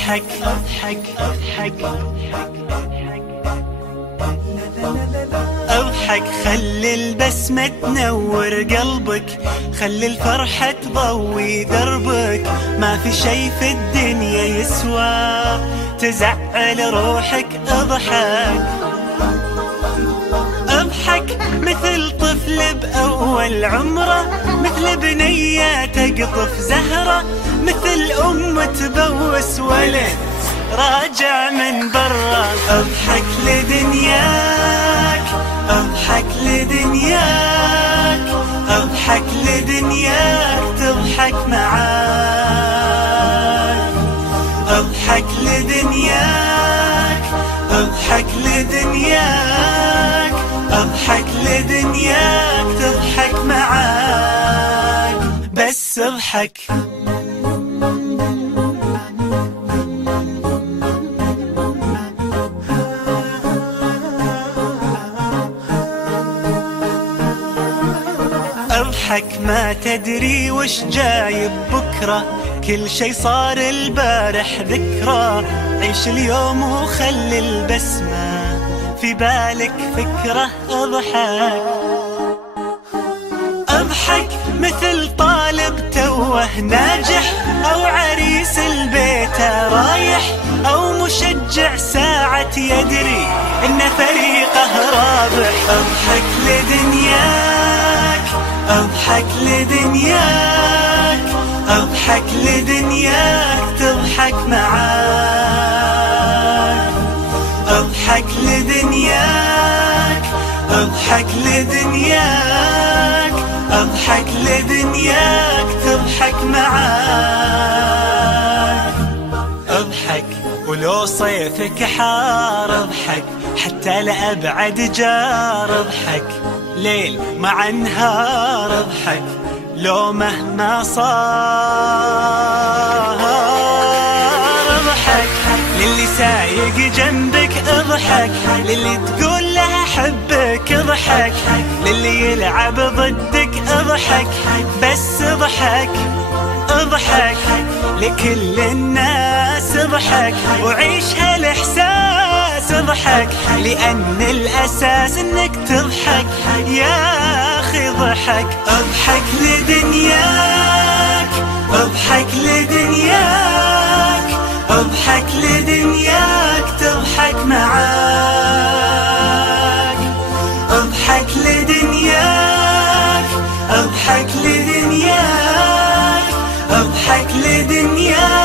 اضحك اضحك اضحك اضحك، خلي البسمة تنور قلبك، خلي الفرحة تضوي دربك. ما في شي في الدنيا يسوى تزعل روحك. اضحك اضحك مثل طفل بأول عمره، مثل بنية تقطف زهرة، مثل أم تبوس ولد راجع من برا. اضحك لدنياك، اضحك لدنياك، اضحك لدنياك تضحك معاك. اضحك لدنياك، اضحك لدنياك، اضحك لدنياك تضحك معاك. بس اضحك. اضحك ما تدري وش جايب بكرة، كل شي صار البارح ذكرى. عيش اليوم وخلي البسمة في بالك فكرة. اضحك اضحك مثل طالب توه ناجح، او عريس البيت رايح، او مشجع ساعة يدري ان فريقه رابح. اضحك لدنياك، اضحك لدنياك، اضحك لدنياك تضحك معاك. اضحك لدنياك، اضحك لدنياك، اضحك لدنياك تضحك معاك. اضحك ولو صيفك حار، اضحك حتى لأبعد جار. اضحك ليل مع نهار، اضحك لو مهما صار. اضحك للي سايق جنبك، اضحك للي تقول له احبك. اضحك للي يلعب ضدك، اضحك بس اضحك. اضحك لكل الناس، اضحك وعيش هالاحساس. اضحك لان الاساس انك تضحك يا اخي. اضحك اضحك لدنياك، اضحك لدنياك، اضحك لدنياك تضحك معاك. اضحك لدنياك، اضحك لدنياك، اضحك لدنياك